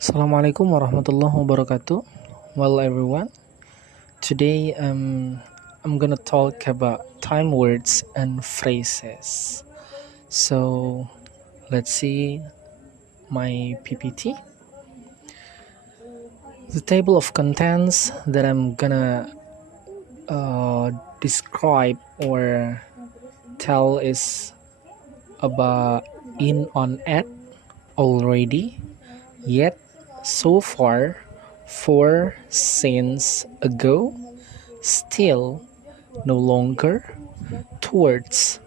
Assalamualaikum warahmatullahi wabarakatuh. Well, everyone, today I'm gonna talk about time words and phrases. So let's see my PPT. The table of contents that I'm gonna describe or tell is about in, on, at, already, yet, so far, for, since, ago, still, no longer, towards,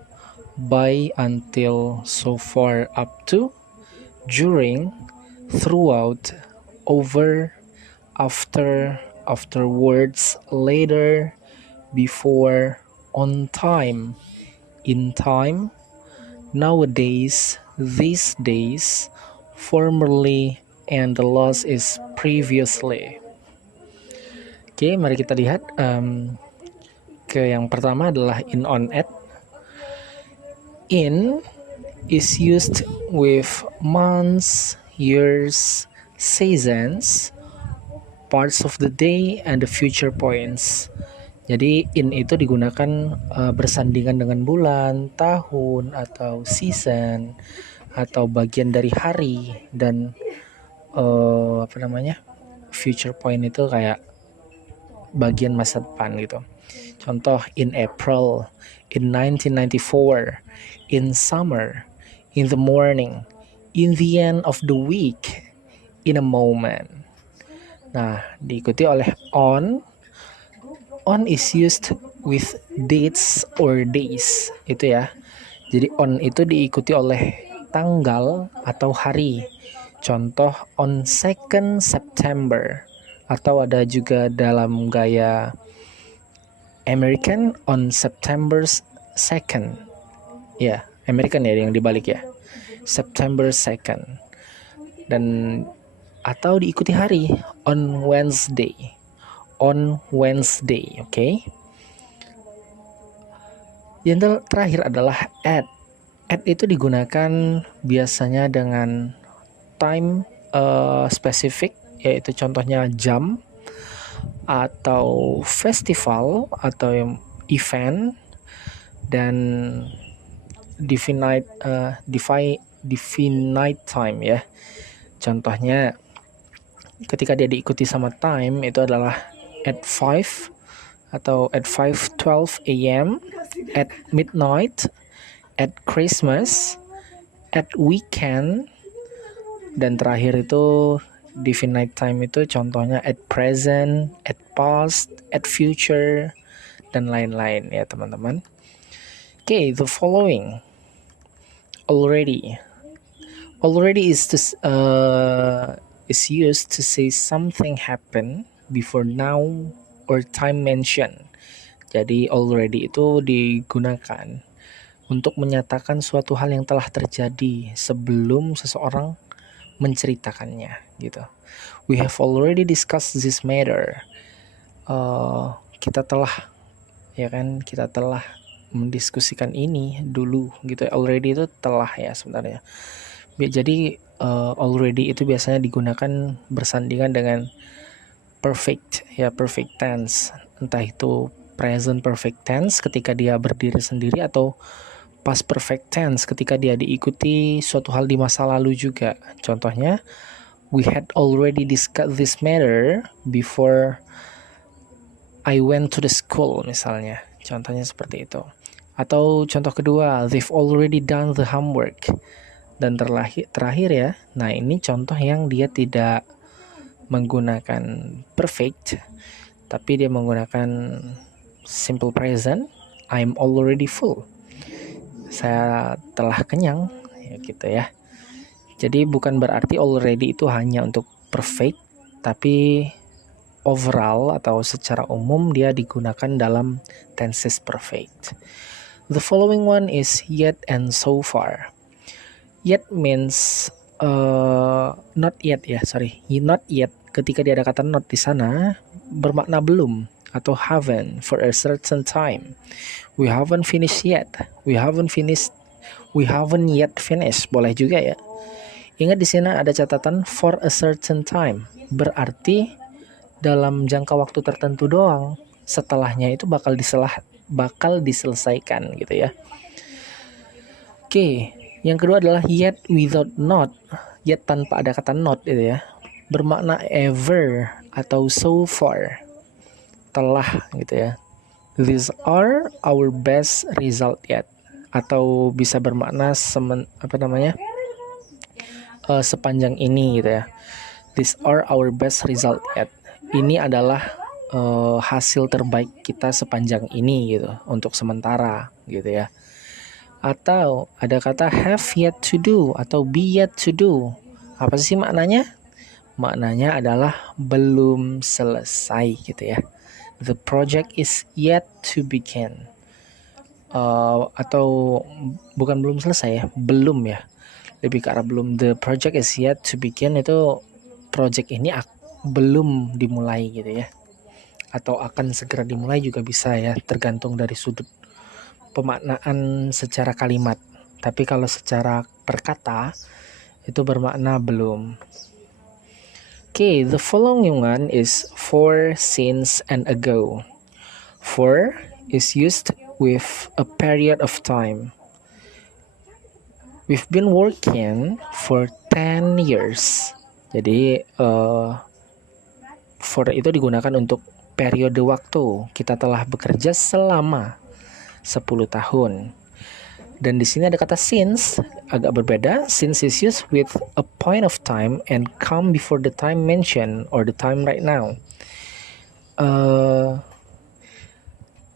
by, until, so far, up to, during, throughout, over, after, afterwards, later, before, on time, in time, nowadays, these days, formerly, and the last is previously. Oke, mari kita lihat ke yang pertama adalah in, on, at. In is used with months, years, seasons, parts of the day, and the future points. Jadi in itu digunakan bersandingan dengan bulan, tahun, atau season, atau bagian dari hari, dan future point itu kayak bagian masa depan gitu. Contoh, in April, in 1994, in summer, in the morning, in the end of the week, in a moment. Nah, diikuti oleh on. On is used with dates or days, itu ya. Jadi on itu diikuti oleh tanggal atau hari. Contoh, on 2nd September. Atau ada juga dalam gaya American on September 2nd. Ya, American ya yang dibalik ya. September 2nd. Dan atau diikuti hari on Wednesday. On Wednesday, oke. Okay? Yang terakhir adalah at. At itu digunakan biasanya dengan time spesifik, yaitu contohnya jam, atau festival, atau event, dan definite time ya. Contohnya ketika dia diikuti sama time itu adalah at 5 atau at 5:12 a.m., at midnight, at Christmas, at weekend, dan terakhir itu definite time itu contohnya at present, at past, at future, dan lain-lain ya teman-teman. Okay, the following. Already is used to say something happened before now or time mentioned. Jadi already itu digunakan untuk menyatakan suatu hal yang telah terjadi sebelum seseorang menceritakannya gitu. We have already discussed this matter. Kita telah mendiskusikan ini dulu gitu. Already itu telah ya sebenarnya. Jadi already itu biasanya digunakan bersandingan dengan perfect tense. Entah itu present perfect tense ketika dia berdiri sendiri, atau past perfect tense ketika dia diikuti suatu hal di masa lalu juga. Contohnya, we had already discussed this matter before I went to the school misalnya. Contohnya seperti itu. Atau contoh kedua, they've already done the homework. Dan terakhir ya, nah ini contoh yang dia tidak menggunakan perfect, tapi dia menggunakan simple present. I'm already full. Saya telah kenyang, ya gitu ya. Jadi bukan berarti already itu hanya untuk perfect, tapi overall atau secara umum dia digunakan dalam tenses perfect. The following one is yet and so far. Yet means not yet ya, not yet. Ketika dia ada kata not di sana bermakna belum atau haven't for a certain time. We haven't finished yet. We haven't yet finished. Boleh juga ya. Ingat di sini ada catatan for a certain time. Berarti dalam jangka waktu tertentu doang. Setelahnya itu bakal diselesaikan gitu ya. Oke, yang kedua adalah yet without not. Yet tanpa ada kata not itu ya. Bermakna ever atau so far. Telah gitu ya. These are our best result yet. Atau bisa bermakna sepanjang ini gitu ya. These are our best result yet. Ini adalah hasil terbaik kita sepanjang ini gitu, untuk sementara gitu ya. Atau ada kata have yet to do atau be yet to do. Apa sih maknanya? Maknanya adalah belum selesai gitu ya. The project is yet to begin. Atau bukan belum selesai ya, belum ya. Lebih ke arah belum. The project is yet to begin itu project ini belum dimulai gitu ya. Atau akan segera dimulai juga bisa ya, tergantung dari sudut pemaknaan secara kalimat. Tapi kalau secara perkata itu bermakna belum. Okay, the following one is for, since, and ago. For is used with a period of time. We've been working for 10 years. Jadi for itu digunakan untuk periode waktu. Kita telah bekerja selama 10 tahun. Dan di sini ada kata since, agak berbeda. Since is used with a point of time and come before the time mentioned or the time right now.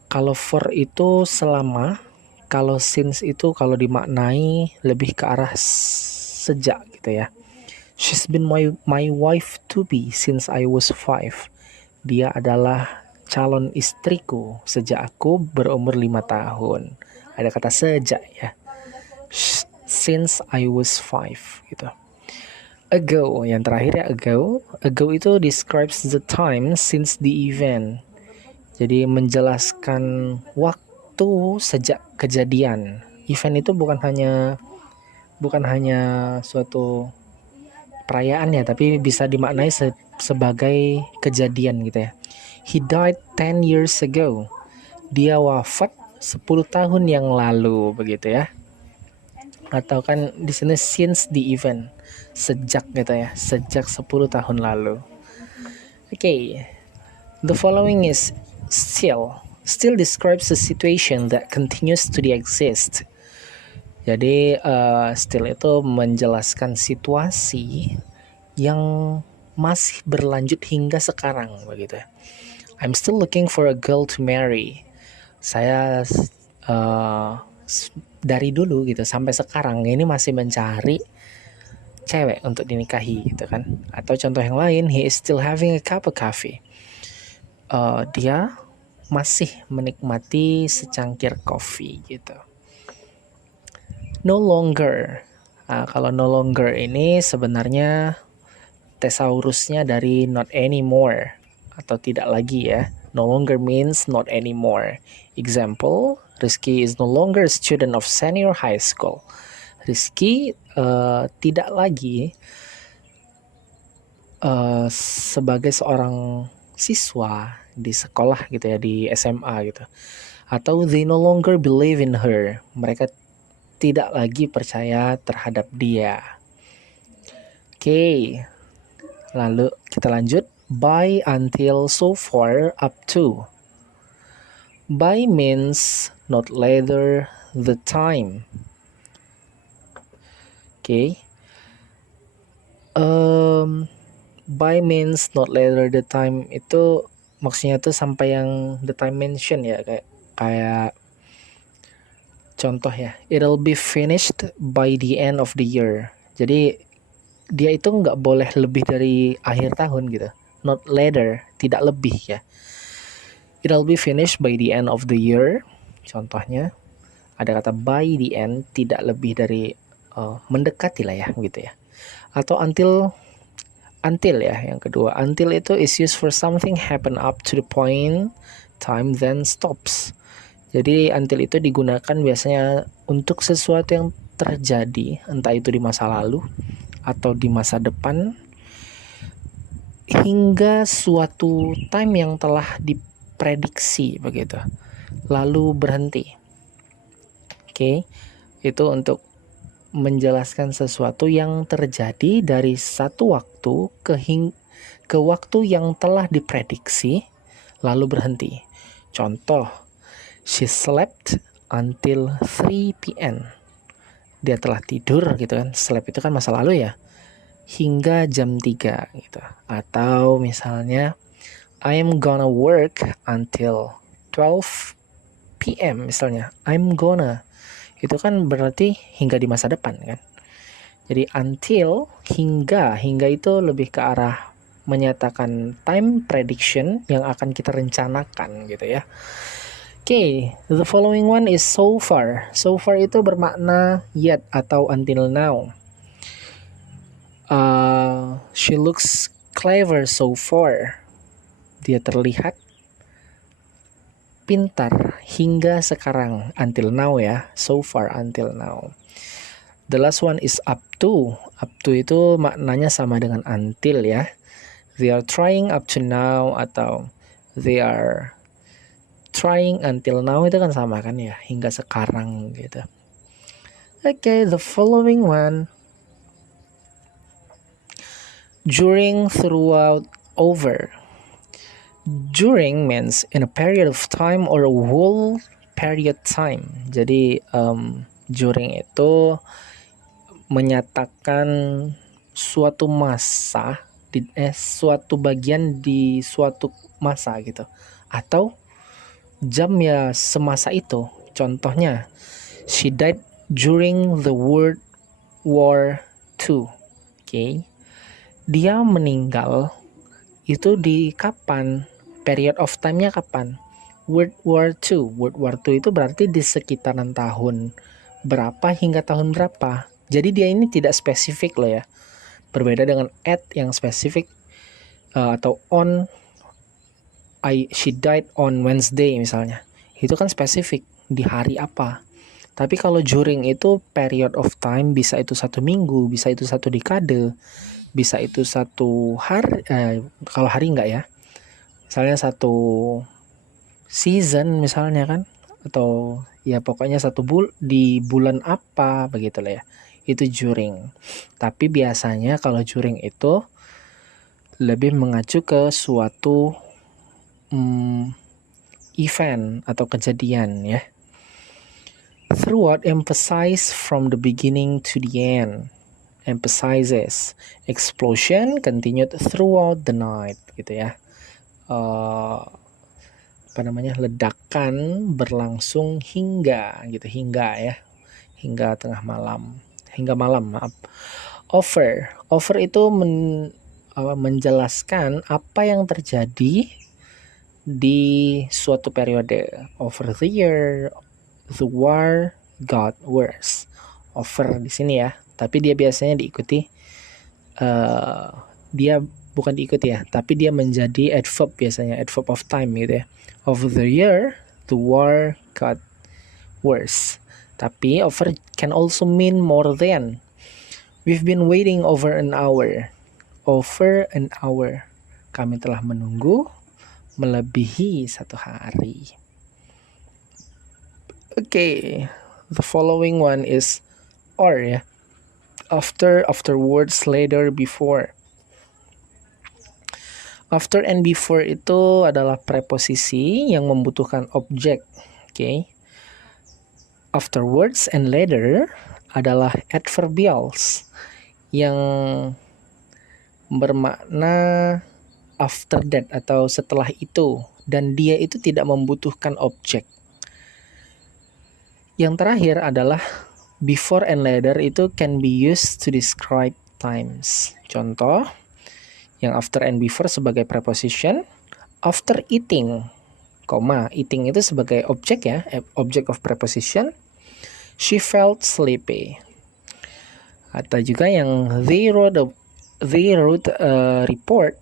Kalau for itu selama, kalau since itu kalau dimaknai lebih ke arah sejak gitu ya. She's been my wife to be since I was 5. Dia adalah calon istriku sejak aku berumur 5 tahun. Ada kata sejak ya. Since I was 5 gitu. Ago, yang terakhir ya ago. Ago itu describes the time since the event. Jadi menjelaskan waktu sejak kejadian. Event itu bukan hanya suatu perayaan ya, tapi bisa dimaknai sebagai kejadian gitu ya. He died 10 years ago. Dia wafat 10 tahun yang lalu begitu ya. Atau kan di sini since the event, sejak gitu ya, sejak 10 tahun lalu. Okay. The following is still. Still describes a situation that continues to exist. Jadi still itu menjelaskan situasi yang masih berlanjut hingga sekarang begitu. I'm still looking for a girl to marry. Saya dari dulu gitu sampai sekarang ini masih mencari cewek untuk dinikahi gitu kan. Atau contoh yang lain, he is still having a cup of coffee. Dia masih menikmati secangkir kopi gitu. No longer. Kalau no longer ini sebenarnya tesaurusnya dari not anymore atau tidak lagi ya. No longer means not anymore. Example, Rizky is no longer a student of senior high school. Rizky tidak lagi sebagai seorang siswa di sekolah gitu ya, di SMA gitu. Atau they no longer believe in her. Mereka tidak lagi percaya terhadap dia. Oke. Lalu kita lanjut. By, until, so far, up to. By means not later the time. Oke. By means not later the time itu maksudnya tuh sampai yang the time mention ya, kayak contoh ya, it'll be finished by the end of the year. Jadi dia itu nggak boleh lebih dari akhir tahun gitu. Not later, tidak lebih ya. It'll be finished by the end of the year. Contohnya ada kata by the end, tidak lebih dari mendekati lah ya gitu ya. Atau until ya yang kedua. Until itu is used for something happen up to the point time then stops. Jadi until itu digunakan biasanya untuk sesuatu yang terjadi, entah itu di masa lalu atau di masa depan hingga suatu time yang telah diprediksi begitu, lalu berhenti. Oke, itu untuk menjelaskan sesuatu yang terjadi dari satu waktu ke waktu yang telah diprediksi lalu berhenti. Contoh, she slept until 3 p.m. Dia telah tidur gitu kan. Slept itu kan masa lalu ya. Hingga jam 3 gitu. Atau misalnya I am gonna work until 12 p.m. misalnya. I'm gonna. Itu kan berarti hingga di masa depan kan. Jadi until, hingga itu lebih ke arah menyatakan time prediction yang akan kita rencanakan gitu ya. Oke, the following one is so far. So far itu bermakna yet atau until now. She looks clever so far. Dia terlihat pintar hingga sekarang, until now ya, so far until now. The last one is up to. Up to itu maknanya sama dengan until ya. They are trying up to now atau they are trying until now itu kan sama kan ya, hingga sekarang gitu. Okay, the following one. During, throughout, over. During means in a period of time or a whole period time. Jadi during itu menyatakan suatu masa suatu bagian di suatu masa gitu. Atau jam ya semasa itu. Contohnya, she died during the World War II. Okay. Dia meninggal itu di kapan? Period of time-nya kapan? World War II. World War II itu berarti di sekitaran tahun berapa hingga tahun berapa. Jadi dia ini tidak spesifik loh ya. Berbeda dengan at yang spesifik atau on. She died on Wednesday misalnya. Itu kan spesifik di hari apa. Tapi kalau during itu period of time, bisa itu 1 minggu, bisa itu 1 dekade, bisa itu 1 hari. Kalau hari enggak ya. Misalnya 1 season misalnya kan, atau ya pokoknya di bulan apa begitu lah ya. Itu during. Tapi biasanya kalau during itu lebih mengacu ke suatu event atau kejadian ya. Throughout emphasize from the beginning to the end. Emphasizes. Explosion continued throughout the night gitu ya. Ledakan berlangsung hingga ya, hingga tengah malam, hingga malam, maaf. Over itu menjelaskan apa yang terjadi di suatu periode. Over the year, the war got worse. Over di sini ya, tapi dia biasanya diikuti dia bukan diikuti ya, tapi dia menjadi adverb biasanya, adverb of time gitu ya. Over the year, the war got worse. Tapi over can also mean more than. We've been waiting over an hour. Over an hour. Kami telah menunggu melebihi 1 hari. Okay, the following one is or ya. After, afterwards, later, before. After and before itu adalah preposisi yang membutuhkan objek. Okay. Afterwards and later adalah adverbials yang bermakna after that atau setelah itu, dan dia itu tidak membutuhkan objek. Yang terakhir adalah before and later itu can be used to describe times. Contoh, yang after and before sebagai preposition, after eating, eating itu sebagai objek ya, object of preposition, she felt sleepy. Atau juga yang they wrote a report,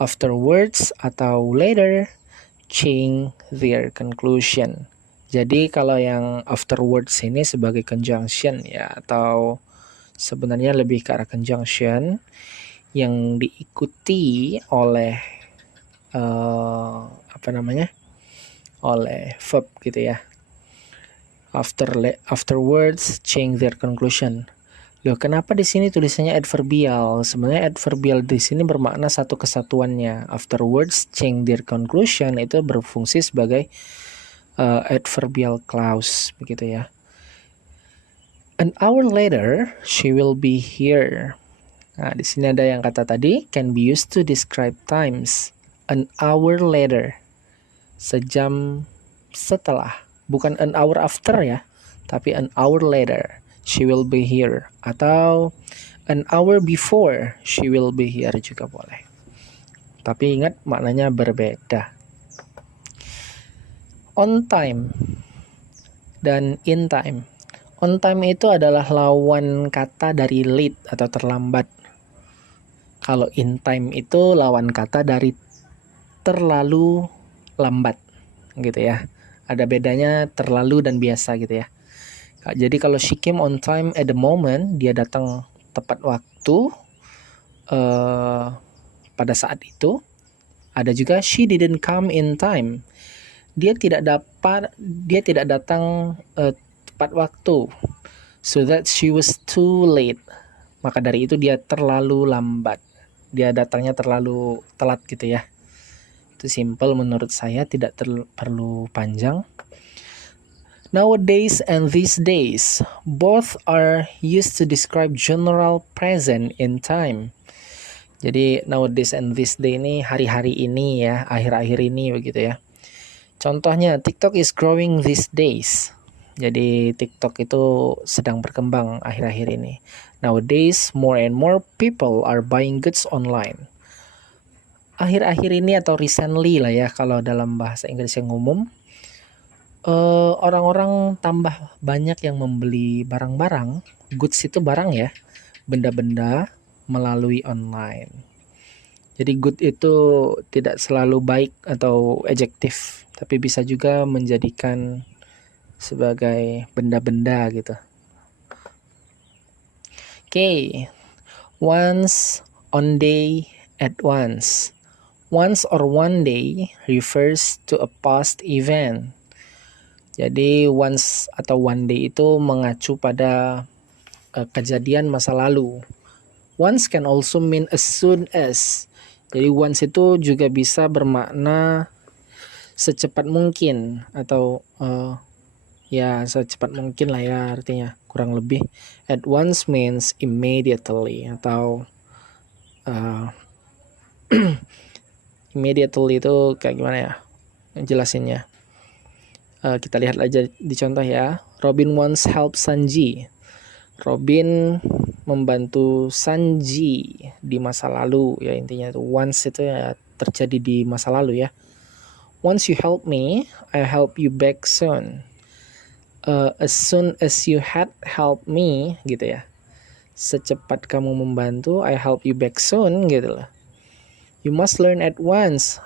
afterwards atau later change their conclusion. Jadi kalau yang afterwards ini sebagai conjunction ya, atau Sebenarnya lebih ke arah conjunction yang diikuti oleh oleh verb gitu ya. Afterwards change their conclusion. Loh, kenapa di sini tulisannya adverbial? Sebenarnya adverbial di sini bermakna satu kesatuannya. Afterwards change their conclusion itu berfungsi sebagai adverbial clause begitu ya. An hour later she will be here. Nah, di sini ada yang kata tadi can be used to describe times. An hour later. Sejam setelah. Bukan an hour after ya, tapi an hour later she will be here. Atau an hour before she will be here juga boleh. Tapi ingat maknanya berbeda. On time dan in time. On time itu adalah lawan kata dari late atau terlambat. Kalau in time itu lawan kata dari terlalu lambat gitu ya. Ada bedanya terlalu dan biasa gitu ya. Jadi kalau she came on time at the moment, dia datang tepat waktu pada saat itu. Ada juga she didn't come in time. Dia tidak datang tepat waktu. So that she was too late. Maka dari itu dia terlalu lambat. Dia datangnya terlalu telat gitu ya. Itu simple menurut saya, tidak perlu panjang. Nowadays and these days, both are used to describe general present in time. Jadi nowadays and this day ini hari-hari ini ya, akhir-akhir ini begitu ya. Contohnya TikTok is growing these days. Jadi TikTok itu sedang berkembang akhir-akhir ini. Nowadays, more and more people are buying goods online. Akhir-akhir ini atau recently lah ya kalau dalam bahasa Inggris yang umum, orang-orang tambah banyak yang membeli barang-barang, goods itu barang ya, benda-benda melalui online. Jadi good itu tidak selalu baik atau adjektif, tapi bisa juga menjadikan sebagai benda-benda gitu. Okay. Once, on day, at once. Once or one day refers to a past event. Jadi once atau one day itu mengacu pada kejadian masa lalu. Once can also mean as soon as. Jadi once itu juga bisa bermakna secepat mungkin atau ya secepat mungkin lah ya artinya kurang lebih. At once means immediately atau immediately itu kayak gimana ya jelasinnya. Kita lihat aja di contoh ya. Robin once helped Sanji. Robin membantu Sanji di masa lalu ya, intinya itu once itu ya terjadi di masa lalu ya. Once you help me, I help you back soon. As soon as you had helped me gitu ya. Secepat kamu membantu, I help you back soon gitu loh. You must learn at once.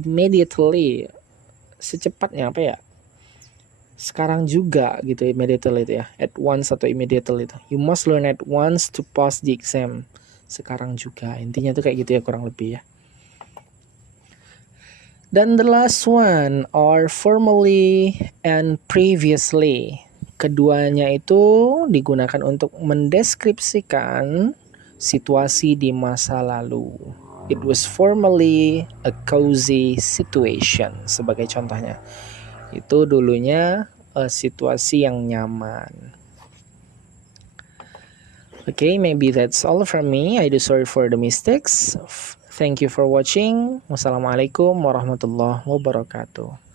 Immediately. Secepatnya apa ya? Sekarang juga gitu, immediately itu ya. At once atau immediately itu. You must learn at once to pass the exam. Sekarang juga. Intinya tuh kayak gitu ya kurang lebih ya. Dan the last one are formerly and previously. Keduanya itu digunakan untuk mendeskripsikan situasi di masa lalu. It was formerly a cozy situation sebagai contohnya. Itu dulunya situasi yang nyaman. Okay, maybe that's all from me. I do sorry for the mistakes. Thank you for watching. Wassalamualaikum warahmatullahi wabarakatuh.